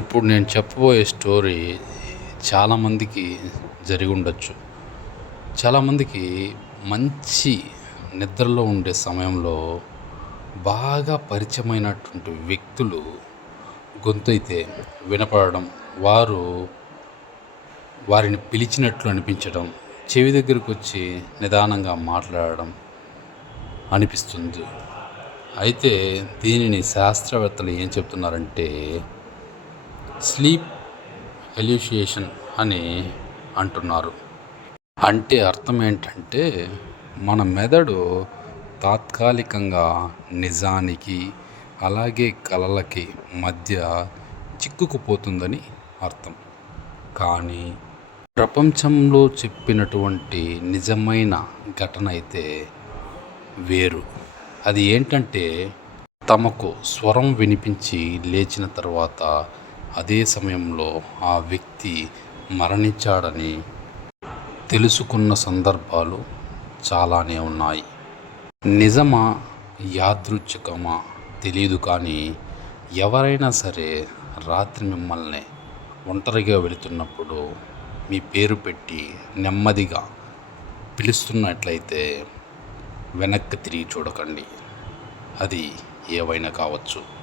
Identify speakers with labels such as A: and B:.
A: ఇప్పుడు నేను చెప్పబోయే స్టోరీ చాలామందికి జరిగి ఉండొచ్చు. చాలామందికి మంచి నిద్రలో ఉండే సమయంలో బాగా పరిచయమైనటువంటి వ్యక్తులు గొంతు అయితే వినపడడం వారు వారిని పిలిచినట్లు అనిపించడం చెవి దగ్గరకు వచ్చి నిదానంగా మాట్లాడడం అనిపిస్తుంది. అయితే దీనిని శాస్త్రవేత్తలు ఏం చెప్తున్నారంటే స్లీప్ ఎల్యూషియేషన్ అని అంటున్నారు. అంటే అర్థం ఏంటంటే మన మెదడు తాత్కాలికంగా నిజానికి అలాగే కలలకి మధ్య చిక్కుకుపోతుందని అర్థం. కానీ ప్రపంచంలో చెప్పినటువంటి నిజమైన ఘటన అయితే వేరు. అది ఏంటంటే తమకు స్వరం వినిపించి లేచిన తర్వాత అదే సమయంలో ఆ వ్యక్తి మరణించాడని తెలుసుకున్న సందర్భాలు చాలానే ఉన్నాయి. నిజమా యాదృచ్ఛికమా తెలియదు కానీ ఎవరైనా సరే రాత్రి మిమ్మల్ని ఒంటరిగా వెళుతున్నప్పుడు మీ పేరు పెట్టి నెమ్మదిగా పిలుస్తున్నట్లయితే వెనక్కి తిరిగి చూడకండి. అది ఏవైనా కావచ్చు.